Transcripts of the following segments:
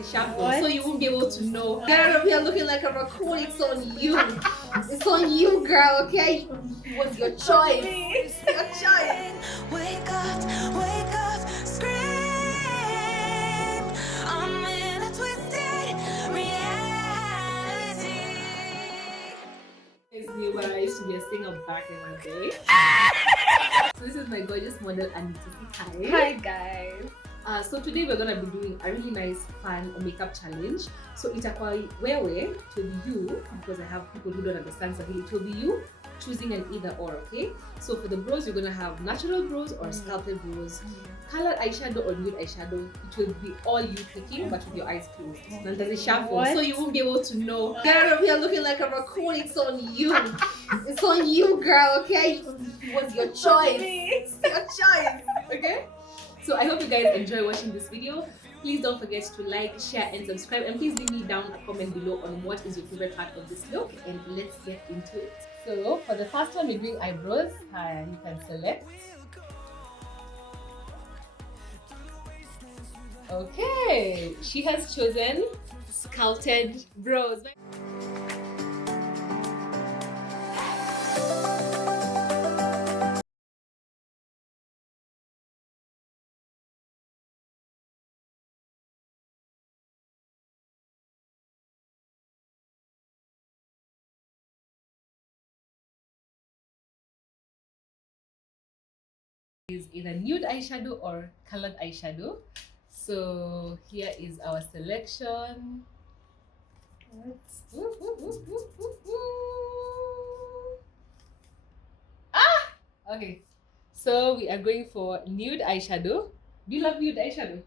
the shuffle, so you won't be able to know. Get out of here looking like a raccoon. It's on you. It's on you, girl. Okay, it was your choice. It's your choice. Wake up, scream. I'm in a twisted reality. It's new, but I used to be a singer back in my day. So this is my gorgeous model Anita. Hi guys. So today we're gonna be doing a really nice fun makeup challenge. So itakuwa wewe, it will be you, because I have people who don't understand Swahili. It will be you choosing an either or, okay? So for the brows, you're gonna have natural brows or sculpted brows, colored eyeshadow or nude eyeshadow. It will be all you picking, but with your eyes closed. Then there's a shuffle, so you won't be able to know. Get out of here looking like a raccoon. It's on you. It's on you, girl. Okay, it was your choice. It's your choice. Okay. So I hope you guys enjoy watching this video. Please don't forget to like, share and subscribe, and please leave me down a comment below on what is your favorite part of this look, and let's get into it. So for the first one, we're doing eyebrows. You can select. Okay, she has chosen sculpted brows. Is either nude eyeshadow or colored eyeshadow. So here is our selection. Okay, so we are going for nude eyeshadow. Do you love nude eyeshadow?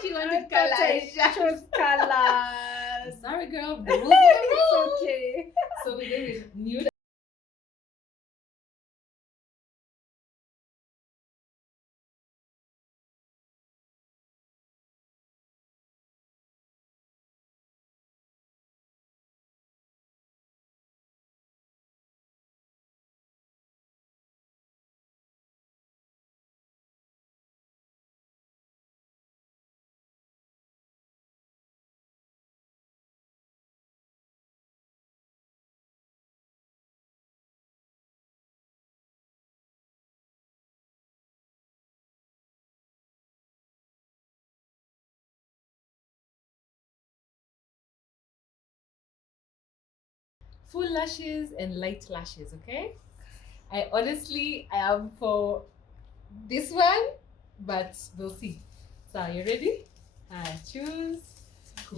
She wanted color eyeshadow. Colors. Sorry girl, the rules are the It's rules. okay. So we're going with nude. Full lashes and light lashes, okay? I am for this one, but we'll see. So are you ready? Choose. I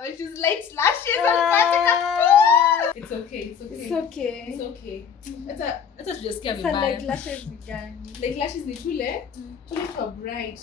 will choose light lashes and It's okay, it's okay. It's okay. It's okay. Let us just get Sasa like lashes ni gani? Like lashes ni tule for bright.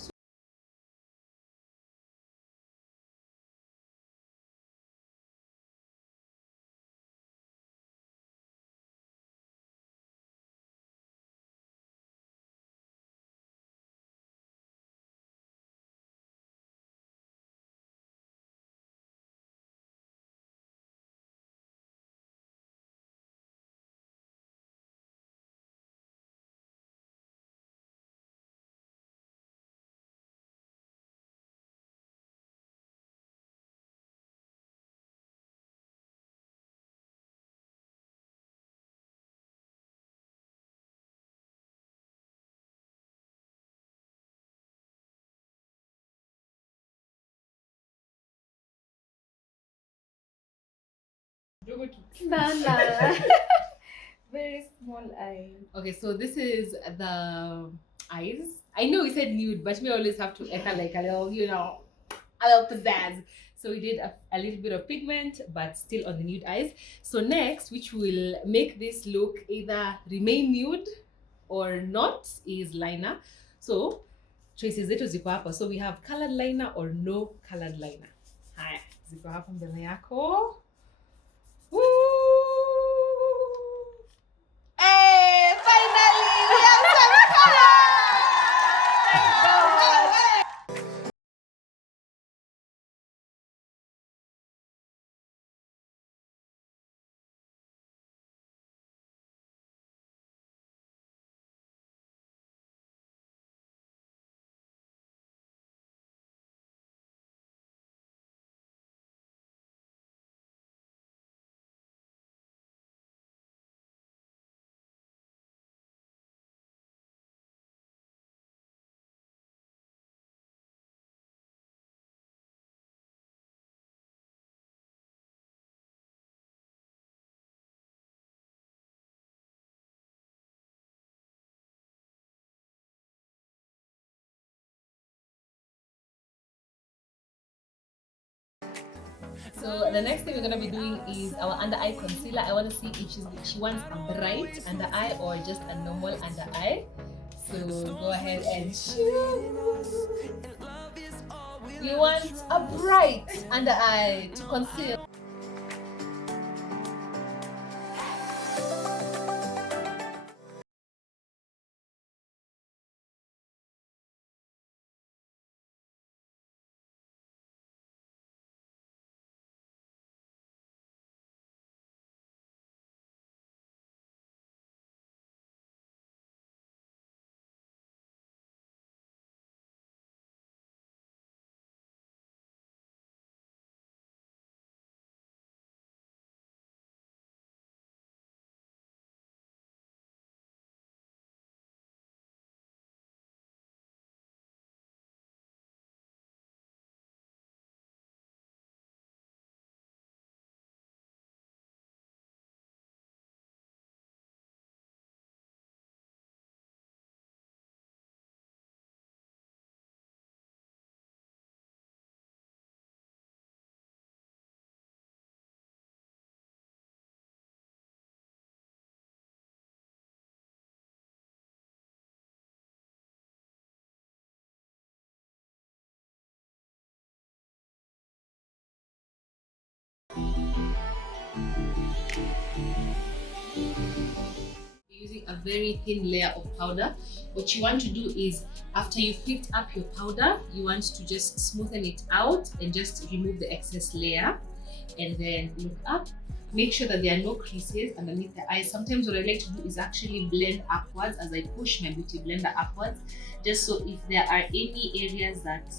Nana. Very small eye. Okay, so this is the eyes. I know we said nude, but we always have to enter like a little, a little pizzazz. So we did a little bit of pigment, but still on the nude eyes. So next, which will make this look either remain nude or not, is liner. So choices zetu ziko hapa. So we have colored liner or no colored liner. Haya, ziko hapa mbele yako. So the next thing we're gonna be doing is our under eye concealer. I want to see if she wants a bright under eye or just a normal under eye. So go ahead and choose. You want a bright under eye to conceal. Using a very thin layer of powder. What you want to do is, after you've picked up your powder, you want to just smoothen it out and just remove the excess layer, and then look up. Make sure that there are no creases underneath the eyes. Sometimes what I like to do is actually blend upwards as I push my beauty blender upwards, just so if there are any areas that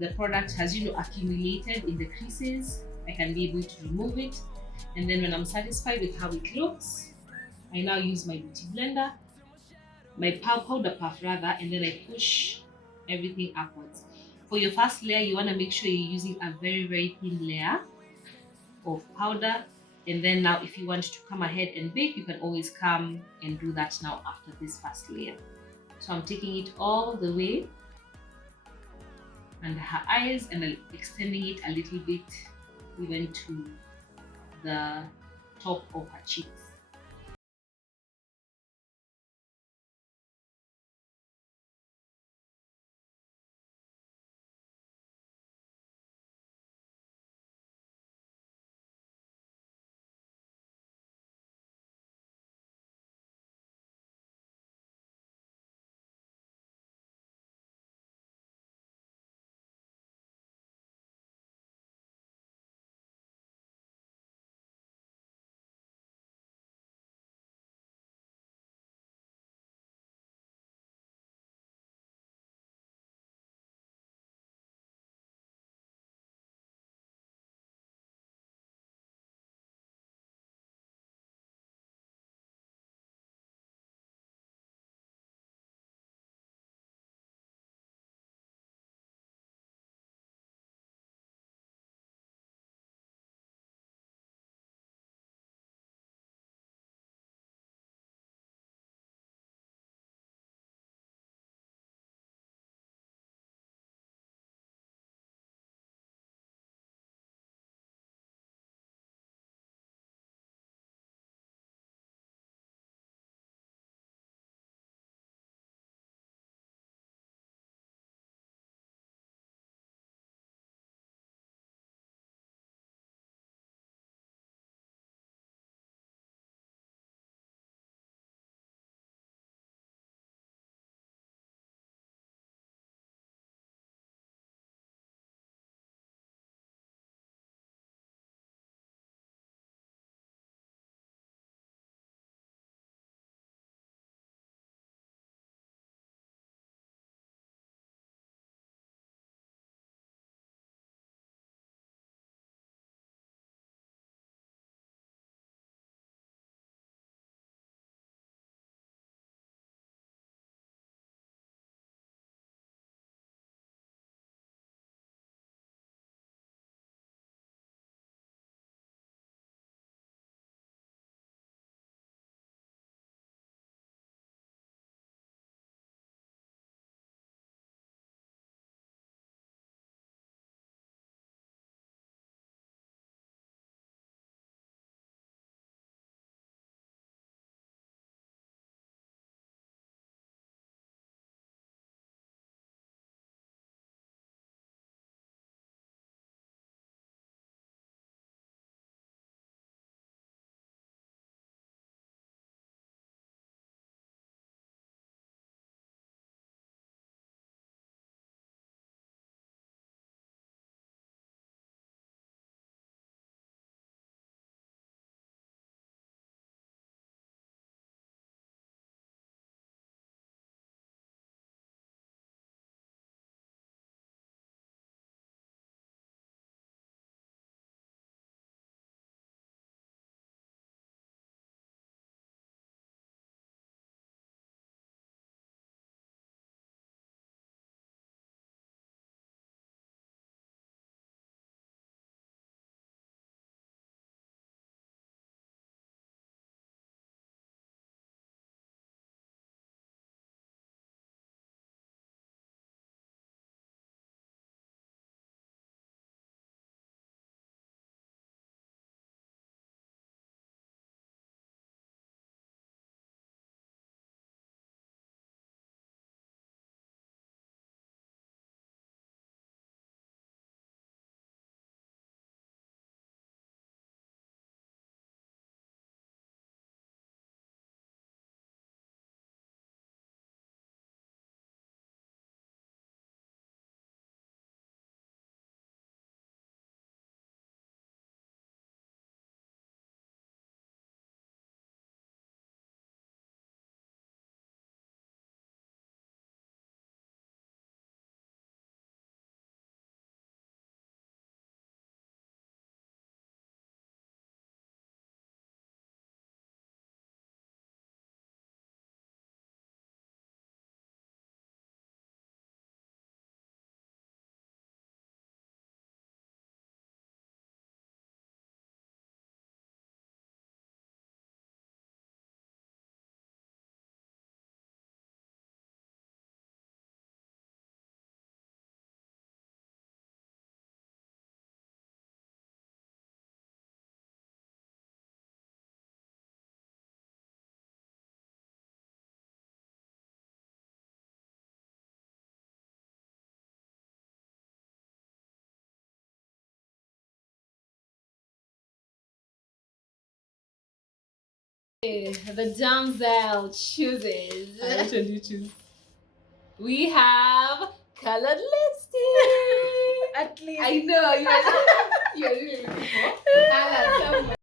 the product has, accumulated in the creases, I can be able to remove it. And then when I'm satisfied with how it looks, I now use my beauty blender, my powder puff rather, and then I push everything upwards. For your first layer, you want to make sure you're using a very, very thin layer of powder. And then now if you want to come ahead and bake, you can always come and do that now after this first layer. So I'm taking it all the way under her eyes and extending it a little bit even to the top of her cheeks. The damsel chooses. Which one do you choose? We have colored lipstick. At least. I know, you're really looking for. Color,